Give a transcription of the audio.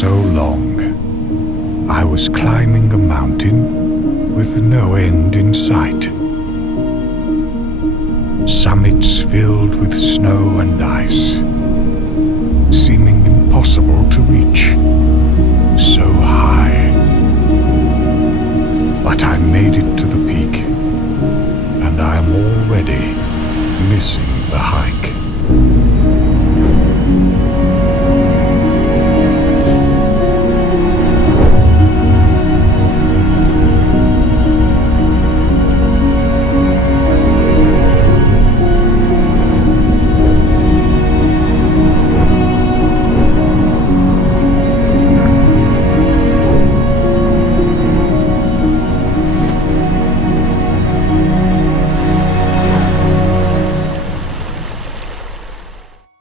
so long, I was climbing a mountain with no end in sight. Summits filled with snow and ice, seeming impossible to reach.